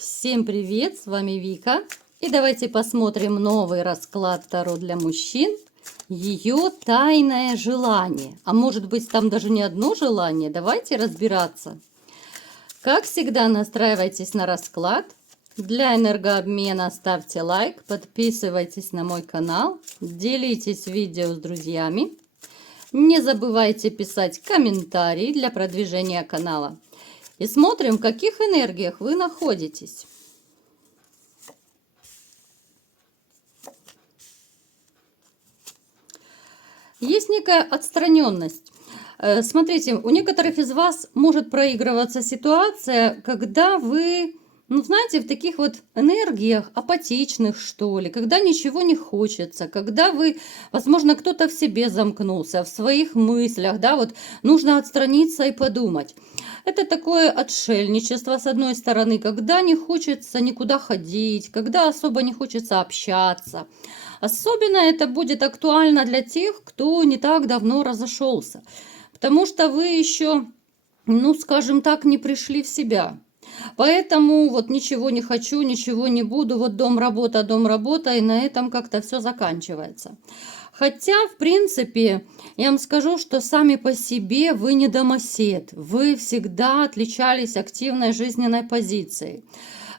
Всем привет, с вами Вика. И давайте посмотрим новый расклад Таро для мужчин. Ее тайное желание. А может быть, там даже не одно желание? Давайте разбираться. Как всегда, настраивайтесь на расклад. Для энергообмена ставьте лайк, подписывайтесь на мой канал, делитесь видео с друзьями. Не забывайте писать комментарии для продвижения канала. И смотрим, в каких энергиях вы находитесь. Есть некая отстраненность. Смотрите, у некоторых из вас может проигрываться ситуация, когда вы, знаете, в таких вот энергиях апатичных, что ли, когда ничего не хочется, когда вы, возможно, кто-то в себе замкнулся, в своих мыслях, да, вот нужно отстраниться и подумать. Это такое отшельничество, с одной стороны, когда не хочется никуда ходить, когда особо не хочется общаться. Особенно это будет актуально для тех, кто не так давно разошелся, потому что вы еще, скажем так, не пришли в себя. Поэтому вот ничего не хочу, ничего не буду, вот дом, работа, и на этом как-то все заканчивается. Хотя, в принципе, я вам скажу, что сами по себе вы не домосед, вы всегда отличались активной жизненной позицией.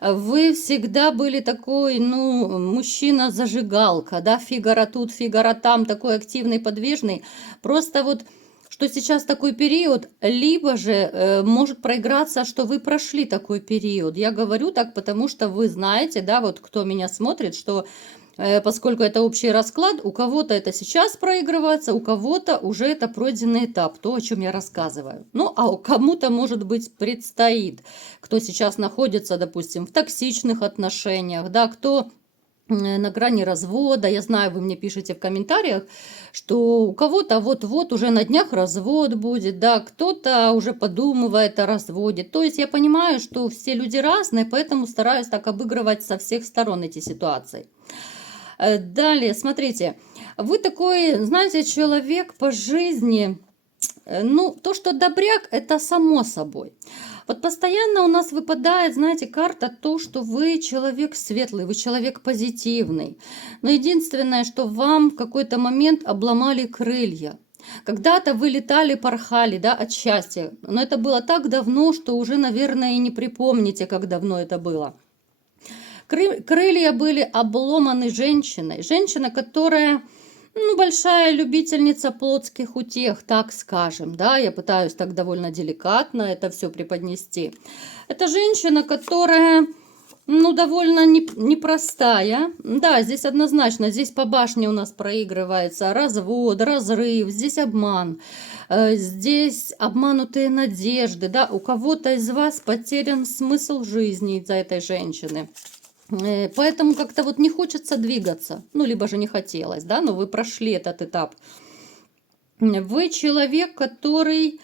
Вы всегда были такой, мужчина-зажигалка, да, Фигаро тут, Фигаро там, такой активный, подвижный. Просто вот, что сейчас такой период, либо же может проиграться, что вы прошли такой период. Я говорю так, потому что вы знаете, да, вот кто меня смотрит, что поскольку это общий расклад, у кого-то это сейчас проигрывается, у кого-то уже это пройденный этап, то, о чем я рассказываю. А кому-то, может быть, предстоит, кто сейчас находится, допустим, в токсичных отношениях, да, кто на грани развода. Я знаю, вы мне пишете в комментариях, что у кого-то вот-вот уже на днях развод будет, да, кто-то уже подумывает о разводе. То есть я понимаю, что все люди разные, поэтому стараюсь так обыгрывать со всех сторон эти ситуации. Далее, смотрите, вы такой, знаете, человек по жизни, то, что добряк, это само собой. Вот постоянно у нас выпадает, знаете, карта то, что вы человек светлый, вы человек позитивный. Но единственное, что вам в какой-то момент обломали крылья. Когда-то вы летали, порхали, да, от счастья. Но это было так давно, что уже, наверное, и не припомните, как давно это было. Крылья были обломаны женщиной. Женщина, которая, большая любительница плотских утех, так скажем, да, я пытаюсь так довольно деликатно это все преподнести. Это женщина, которая, довольно непростая. Да, здесь однозначно, здесь по башне у нас проигрывается развод, разрыв, здесь обман. Здесь обманутые надежды, да, у кого-то из вас потерян смысл жизни из-за этой женщины. Поэтому как-то вот не хочется двигаться, либо же не хотелось, да, но вы прошли этот этап. Вы человек, который,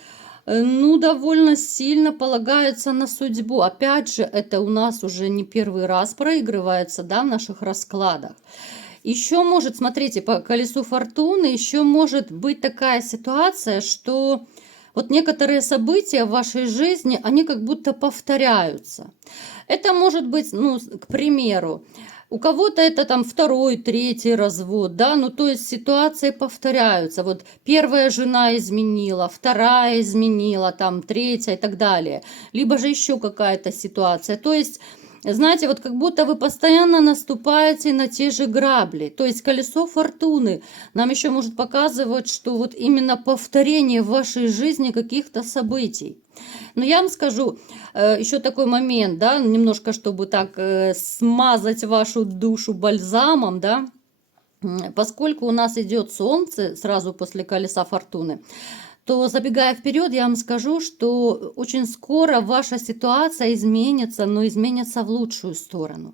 довольно сильно полагается на судьбу. Опять же, это у нас уже не первый раз проигрывается, да, в наших раскладах. Еще может, смотрите, по колесу фортуны, еще может быть такая ситуация, что вот некоторые события в вашей жизни, они как будто повторяются. Это может быть, к примеру, у кого-то это там второй, третий развод, да, то есть ситуации повторяются. Вот первая жена изменила, вторая изменила, там третья и так далее. Либо же еще какая-то ситуация. То есть, знаете, вот как будто вы постоянно наступаете на те же грабли. То есть колесо фортуны нам еще может показывать, что вот именно повторение в вашей жизни каких-то событий. Но я вам скажу еще такой момент, да, немножко, чтобы так смазать вашу душу бальзамом, да, поскольку у нас идет солнце сразу после колеса фортуны, то, забегая вперед, я вам скажу, что очень скоро ваша ситуация изменится, но изменится в лучшую сторону.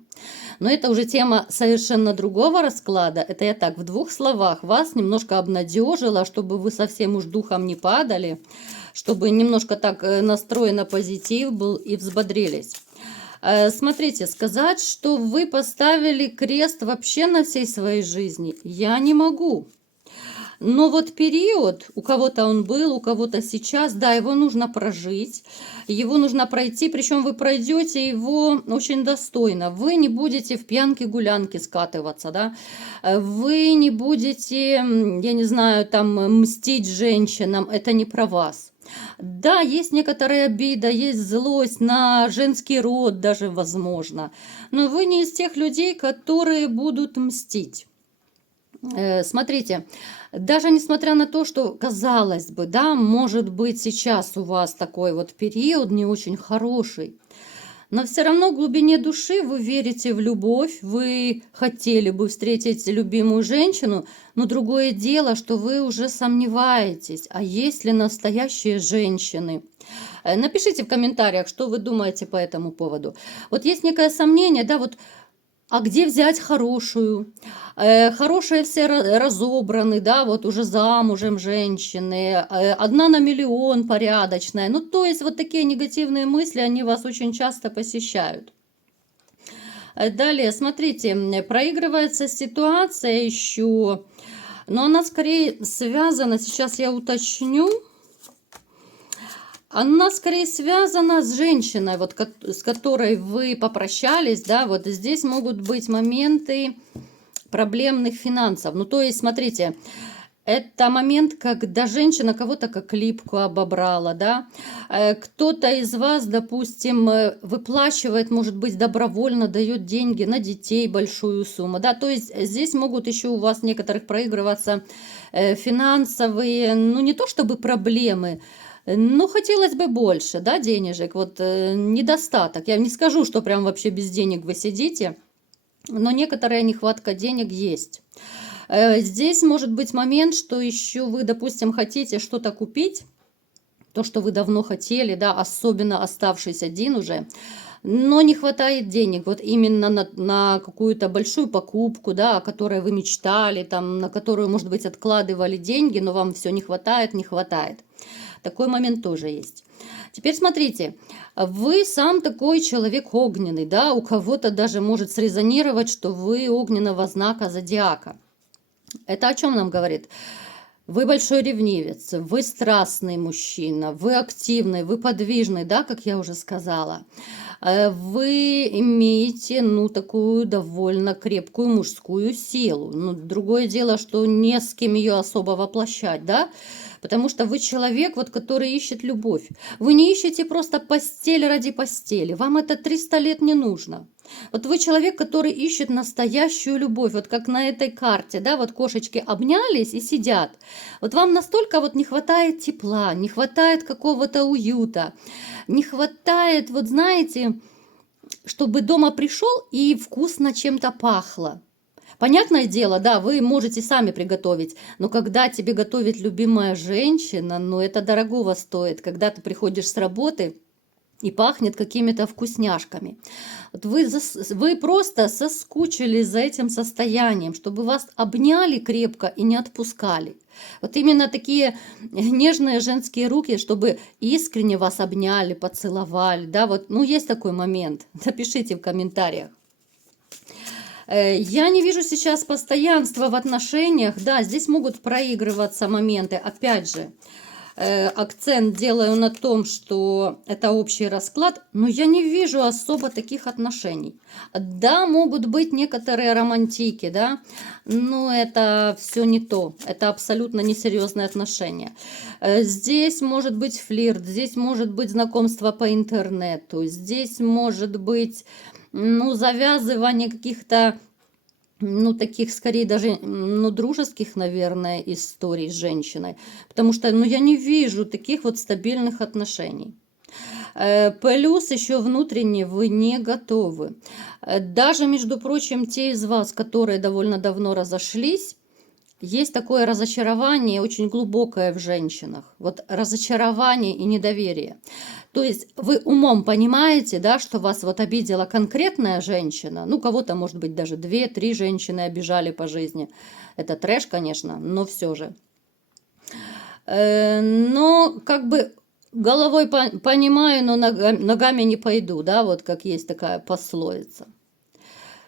Но это уже тема совершенно другого расклада. Это я так в двух словах вас немножко обнадежила, чтобы вы совсем уж духом не падали, чтобы немножко так настрой на позитив был и взбодрились. Смотрите, сказать, что вы поставили крест вообще на всей своей жизни, я не могу. Но вот период, у кого-то он был, у кого-то сейчас, да, его нужно прожить, его нужно пройти, причем вы пройдете его очень достойно. Вы не будете в пьянке-гулянке скатываться, да, вы не будете, я не знаю, там, мстить женщинам, это не про вас. Да, есть некоторая обида, есть злость на женский род даже, возможно, но вы не из тех людей, которые будут мстить. Смотрите, даже несмотря на то, что, казалось бы, да, может быть, сейчас у вас такой вот период не очень хороший, но все равно в глубине души вы верите в любовь, вы хотели бы встретить любимую женщину, но другое дело, что вы уже сомневаетесь, а есть ли настоящие женщины. Напишите в комментариях, что вы думаете по этому поводу. Вот есть некое сомнение, да, вот, а где взять хорошую? Хорошие все разобраны, да, вот уже замужем женщины, одна на миллион порядочная. Ну, то есть вот такие негативные мысли, они вас очень часто посещают. Далее, смотрите, проигрывается ситуация еще, но она скорее связана, сейчас я уточню, она скорее связана с женщиной, вот, с которой вы попрощались, да, вот здесь могут быть моменты проблемных финансов. Ну, то есть, смотрите, это момент, когда женщина кого-то как липку обобрала, да, кто-то из вас, допустим, выплачивает, может быть, добровольно дает деньги на детей, большую сумму, да, то есть здесь могут еще у вас некоторых проигрываться финансовые, ну, не то чтобы проблемы, ну, хотелось бы больше, да, денежек, вот недостаток. Я не скажу, что прям вообще без денег вы сидите, но некоторая нехватка денег есть. Здесь может быть момент, что еще вы, допустим, хотите что-то купить, то, что вы давно хотели, да, особенно оставшись один уже, но не хватает денег, вот именно на какую-то большую покупку, да, о которой вы мечтали, там, на которую, может быть, откладывали деньги, но вам все не хватает, не хватает. Такой момент тоже есть. Теперь смотрите, вы сам такой человек огненный, да, у кого-то даже может срезонировать, что вы огненного знака зодиака. Это о чем нам говорит? Вы большой ревнивец, вы страстный мужчина, вы активный, вы подвижный, да, как я уже сказала. Вы имеете, ну, такую довольно крепкую мужскую силу. Ну, другое дело, что не с кем ее особо воплощать, да, потому что вы человек, вот, который ищет любовь. Вы не ищете просто постель ради постели, вам это 300 лет не нужно. Вот вы человек, который ищет настоящую любовь, вот как на этой карте, да, вот кошечки обнялись и сидят. Вот вам настолько вот не хватает тепла, не хватает какого-то уюта, не хватает, вот знаете, чтобы дома пришел и вкусно чем-то пахло. Понятное дело, да, вы можете сами приготовить, но когда тебе готовит любимая женщина, ну это дорогого стоит, когда ты приходишь с работы и пахнет какими-то вкусняшками. Вот вы просто соскучились за этим состоянием, чтобы вас обняли крепко и не отпускали. Вот именно такие нежные женские руки, чтобы искренне вас обняли, поцеловали, да, вот, ну, есть такой момент. Напишите в комментариях. Я не вижу сейчас постоянства в отношениях, да, здесь могут проигрываться моменты, опять же. Акцент делаю на том, что это общий расклад, но я не вижу особо таких отношений. Да, могут быть некоторые романтики, да, но это все не то, это абсолютно несерьезные отношения. Здесь может быть флирт, здесь может быть знакомство по интернету, здесь может быть, ну, завязывание каких-то, ну, таких скорее даже, ну, дружеских, наверное, историй с женщиной. Потому что, ну, я не вижу таких вот стабильных отношений. Плюс еще внутренне вы не готовы. Даже, между прочим, те из вас, которые довольно давно разошлись, есть такое разочарование очень глубокое в женщинах. Вот разочарование и недоверие. То есть вы умом понимаете, да, что вас вот обидела конкретная женщина. Ну, кого-то, может быть, даже 2-3 женщины обижали по жизни. Это трэш, конечно, но все же. Но как бы головой понимаю, но ногами не пойду, да, вот как есть такая пословица.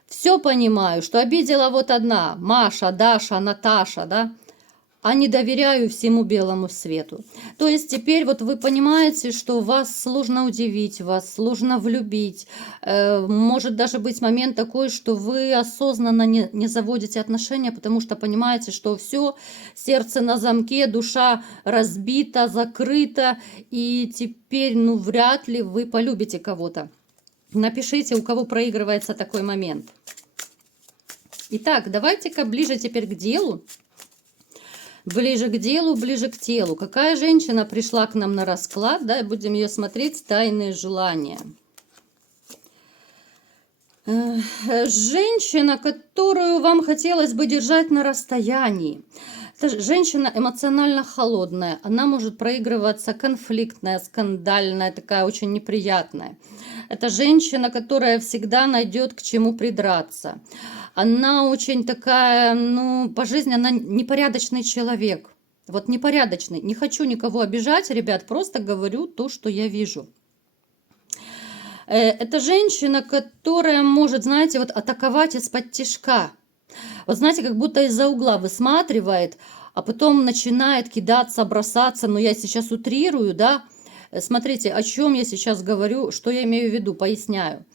Все понимаю, что обидела вот одна, Маша, Даша, Наташа, да, а не доверяю всему белому свету. То есть теперь вот вы понимаете, что вас сложно удивить, вас сложно влюбить. Может даже быть момент такой, что вы осознанно не заводите отношения, потому что понимаете, что все, сердце на замке, душа разбита, закрыта, и теперь, ну, вряд ли вы полюбите кого-то. Напишите, у кого проигрывается такой момент. Итак, давайте-ка ближе теперь к делу. Ближе к делу, ближе к телу. Какая женщина пришла к нам на расклад, да, и будем ее смотреть, тайные желания. Женщина, которую вам хотелось бы держать на расстоянии. Это женщина эмоционально холодная. Она может проигрываться конфликтная, скандальная, такая очень неприятная. Это женщина, которая всегда найдет к чему придраться. Она очень такая, ну, по жизни она непорядочный человек. Вот непорядочный. Не хочу никого обижать, ребят, просто говорю то, что я вижу. Это женщина, которая может, знаете, вот атаковать из-под тишка. Вот знаете, как будто из-за угла высматривает, а потом начинает кидаться, бросаться. Но я сейчас утрирую, да. Смотрите, о чем я сейчас говорю, что я имею в виду, поясняю.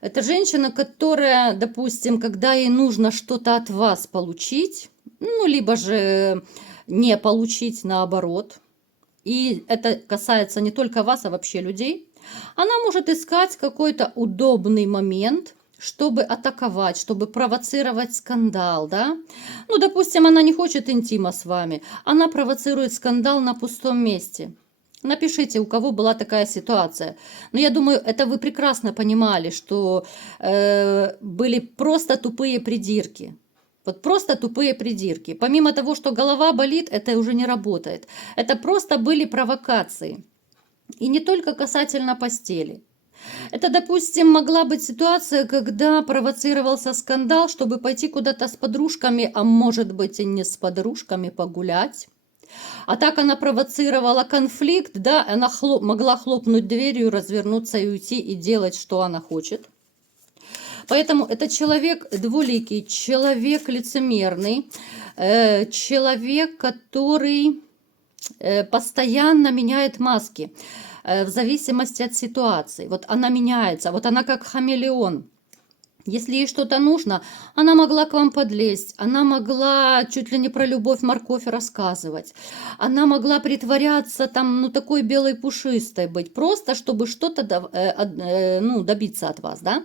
Это женщина, которая, допустим, когда ей нужно что-то от вас получить, ну, либо же не получить, наоборот, и это касается не только вас, а вообще людей, она может искать какой-то удобный момент, чтобы атаковать, чтобы провоцировать скандал, да? Ну, допустим, она не хочет интима с вами, она провоцирует скандал на пустом месте. Напишите, у кого была такая ситуация. Но я думаю, это вы прекрасно понимали, что были просто тупые придирки. Вот просто тупые придирки. Помимо того, что голова болит, это уже не работает. Это просто были провокации. И не только касательно постели. Это, допустим, могла быть ситуация, когда провоцировался скандал, чтобы пойти куда-то с подружками, а может быть и не с подружками, погулять. А так она провоцировала конфликт, да, она могла хлопнуть дверью, развернуться и уйти, и делать, что она хочет. Поэтому это человек двуликий, человек лицемерный, человек, который постоянно меняет маски в зависимости от ситуации. Вот она меняется, вот она как хамелеон. Если ей что-то нужно, она могла к вам подлезть, она могла чуть ли не про любовь, морковь рассказывать, она могла притворяться там, ну, такой белой пушистой быть, просто чтобы что-то добиться от вас, да?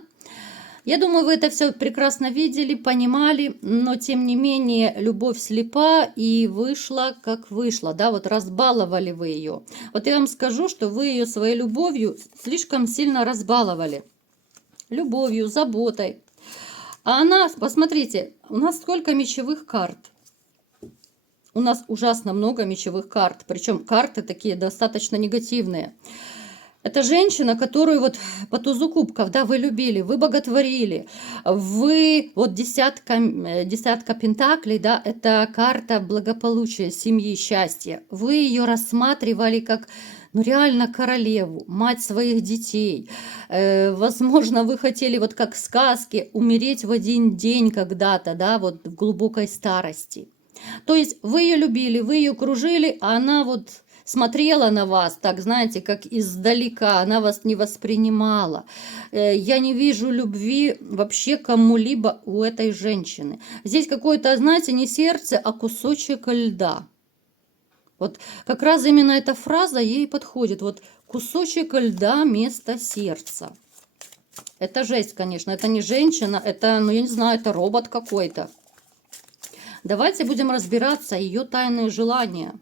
Я думаю, вы это все прекрасно видели, понимали, но тем не менее любовь слепа и вышла, как вышла, да, вот разбаловали вы ее. Вот я вам скажу, что вы ее своей любовью слишком сильно разбаловали. Любовью, заботой. А она, посмотрите, у нас сколько мечевых карт. У нас ужасно много мечевых карт, причем карты такие достаточно негативные. Это женщина, которую вот по тузу кубков, да, вы любили, вы боготворили, вы, вот десятка пентаклей, да, это карта благополучия, семьи, счастья. Вы ее рассматривали как, ну, реально королеву, мать своих детей. Возможно, вы хотели, вот как в сказке, умереть в один день когда-то, да, вот в глубокой старости. То есть вы ее любили, вы ее кружили, а она вот смотрела на вас, так, знаете, как издалека, она вас не воспринимала. Я не вижу любви вообще кому-либо у этой женщины. Здесь какое-то, знаете, не сердце, а кусочек льда. Вот как раз именно эта фраза ей подходит. Вот кусочек льда вместо сердца. Это жесть, конечно, это не женщина, это, ну, я не знаю, это робот какой-то. Давайте будем разбираться, ее тайные желания.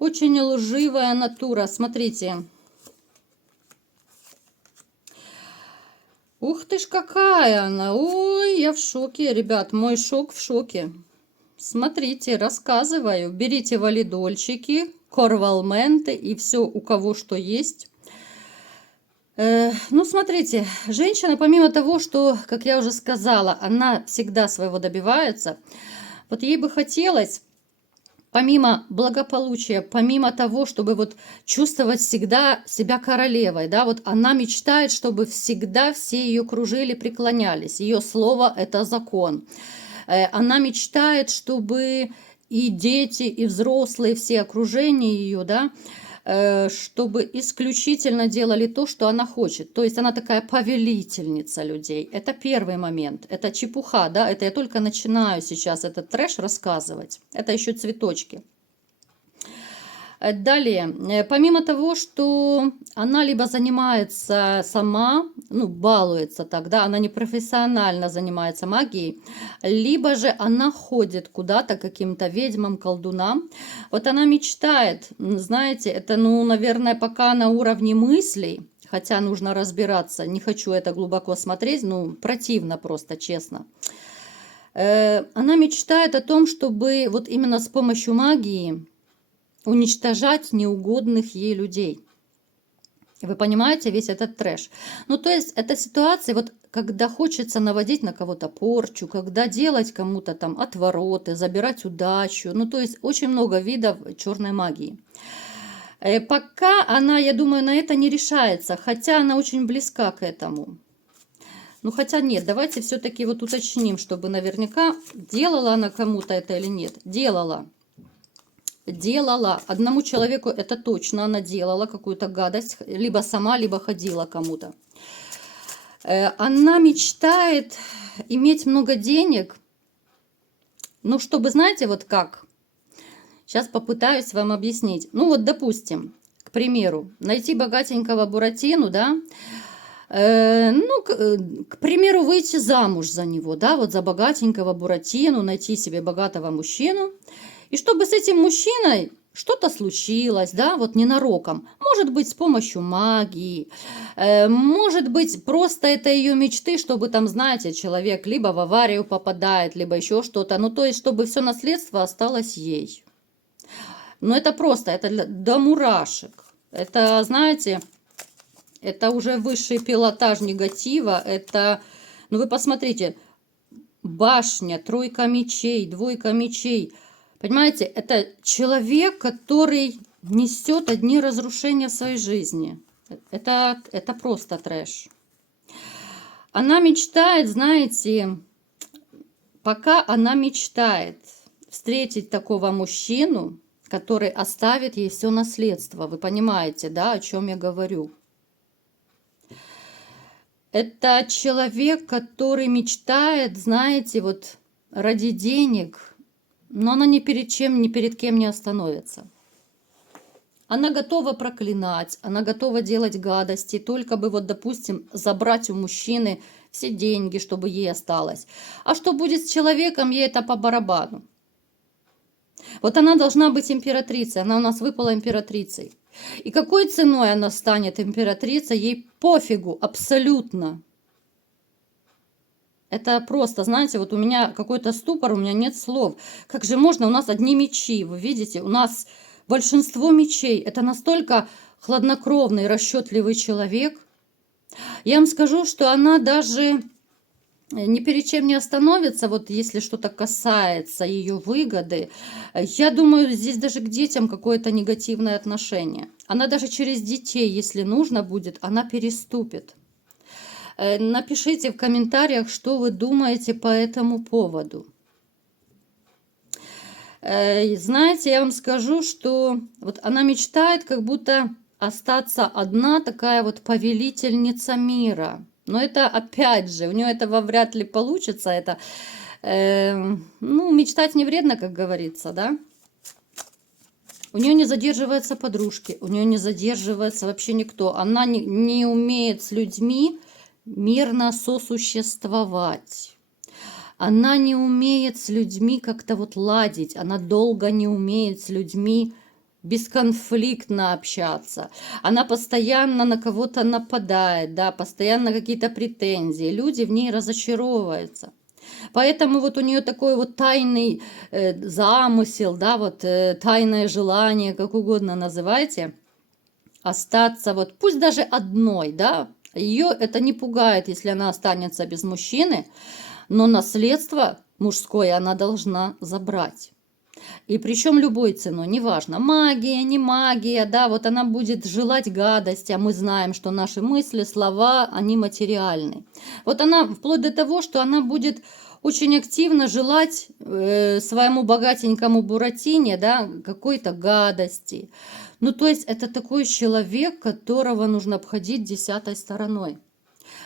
Очень лживая натура, смотрите. Ух ты ж, какая она! Ой, я в шоке, ребят, мой шок в шоке. Смотрите, рассказываю. Берите валидольчики, корвалменты и все, у кого что есть. Ну, смотрите, женщина, помимо того, что, как я уже сказала, она всегда своего добивается, вот ей бы хотелось, помимо благополучия, помимо того, чтобы вот чувствовать всегда себя королевой, да, вот она мечтает, чтобы всегда все ее кружили, преклонялись. Ее слово – это закон. Она мечтает, чтобы и дети, и взрослые, все окружение ее, да, чтобы исключительно делали то, что она хочет. То есть она такая повелительница людей. Это первый момент. Это чепуха, да, это я только начинаю сейчас этот трэш рассказывать. Это еще цветочки. Далее, помимо того, что она либо занимается сама, ну, балуется тогда, она не профессионально занимается магией, либо же она ходит куда-то к каким-то ведьмам, колдунам. Вот она мечтает, знаете, это, ну, наверное, пока на уровне мыслей, хотя нужно разбираться, не хочу это глубоко смотреть, ну, противно просто, честно. Она мечтает о том, чтобы вот именно с помощью магии уничтожать неугодных ей людей. Вы понимаете весь этот трэш? Ну, то есть, это ситуация, вот, когда хочется наводить на кого-то порчу, когда делать кому-то там отвороты, забирать удачу. Ну, то есть, очень много видов черной магии. Пока она, я думаю, на это не решается, хотя она очень близка к этому. Ну, хотя нет, давайте все-таки вот уточним, чтобы наверняка, делала она кому-то это или нет. Делала. Делала. Одному человеку это точно она делала какую-то гадость. Либо сама, либо ходила кому-то. Она мечтает иметь много денег. Ну, чтобы, знаете, вот как. Сейчас попытаюсь вам объяснить. Ну, вот, допустим, к примеру, найти богатенького Буратино, да. Ну, к примеру, выйти замуж за него, да, вот за богатенького Буратино, найти себе богатого мужчину. И чтобы с этим мужчиной что-то случилось, да, вот ненароком. Может быть, с помощью магии, может быть, просто это ее мечты, чтобы там, знаете, человек либо в аварию попадает, либо еще что-то. Ну, то есть, чтобы все наследство осталось ей. Но это просто, это до мурашек. Это, знаете, это уже высший пилотаж негатива. Это, ну, вы посмотрите, башня, тройка мечей, двойка мечей. Понимаете, это человек, который несет одни разрушения в своей жизни. Это просто трэш. Она мечтает, знаете, пока она мечтает встретить такого мужчину, который оставит ей все наследство. Вы понимаете, да, о чем я говорю? Это человек, который мечтает, знаете, вот ради денег, но она ни перед чем, ни перед кем не остановится. Она готова проклинать, она готова делать гадости, только бы вот, допустим, забрать у мужчины все деньги, чтобы ей осталось. А что будет с человеком, ей это по барабану. Вот она должна быть императрицей, она у нас выпала императрицей. И какой ценой она станет императрицей, ей пофигу, абсолютно. Это просто, знаете, вот у меня какой-то ступор, у меня нет слов. Как же можно, у нас одни мечи, вы видите, у нас большинство мечей. Это настолько хладнокровный, расчетливый человек. Я вам скажу, что она даже ни перед чем не остановится, вот если что-то касается ее выгоды. Я думаю, здесь даже к детям какое-то негативное отношение. Она даже через детей, если нужно будет, она переступит. Напишите в комментариях, что вы думаете по этому поводу. Знаете, я вам скажу, что вот она мечтает как будто остаться одна, такая вот повелительница мира. Но это опять же, у нее этого вряд ли получится. Это, ну, мечтать не вредно, как говорится, да? У нее не задерживаются подружки, у нее не задерживается вообще никто. Она не умеет с людьми мирно сосуществовать. Она не умеет с людьми как-то вот ладить. Она долго не умеет с людьми бесконфликтно общаться. Она постоянно на кого-то нападает, да, постоянно какие-то претензии. Люди в ней разочаровываются. Поэтому вот у нее такой вот тайный замысел, да, вот тайное желание, как угодно называйте, остаться вот, пусть даже одной, да, ее это не пугает, если она останется без мужчины, но наследство мужское она должна забрать. И причем любой ценой, неважно, магия, не магия, да, вот она будет желать гадости, а мы знаем, что наши мысли, слова, они материальны. Вот она, вплоть до того, что она будет очень активно желать своему богатенькому Буратине, да, какой-то гадости. Ну, то есть это такой человек, которого нужно обходить 10-й стороной.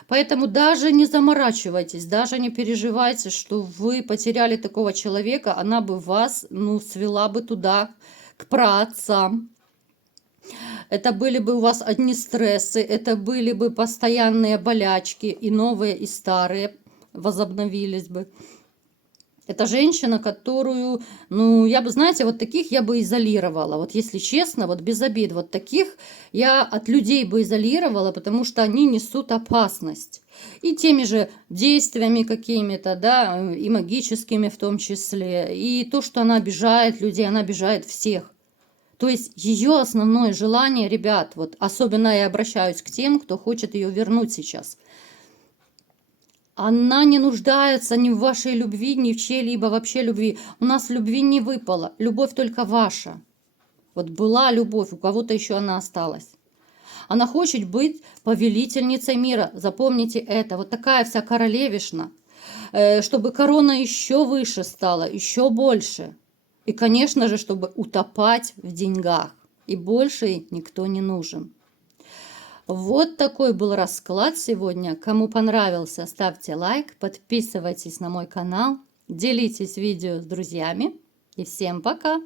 Поэтому даже не заморачивайтесь, даже не переживайте, что вы потеряли такого человека, она бы вас, ну, свела бы туда, к праотцам. Это были бы у вас одни стрессы, это были бы постоянные болячки, и новые, и старые возобновились бы. Это женщина, которую, ну, я бы, знаете, вот таких я бы изолировала. Вот если честно, вот без обид, вот таких я от людей бы изолировала, потому что они несут опасность. И теми же действиями какими-то, да, и магическими в том числе. И то, что она обижает людей, она обижает всех. То есть ее основное желание, ребят, вот особенно я обращаюсь к тем, кто хочет ее вернуть сейчас. Она не нуждается ни в вашей любви, ни в чьей-либо вообще любви. У нас любви не выпало. Любовь только ваша. Вот была любовь, у кого-то еще она осталась. Она хочет быть повелительницей мира. Запомните это. Вот такая вся королевишна. Чтобы корона еще выше стала, еще больше. И, конечно же, чтобы утопать в деньгах. И больше ей никто не нужен. Вот такой был расклад сегодня. Кому понравился, ставьте лайк, подписывайтесь на мой канал, делитесь видео с друзьями. И всем пока!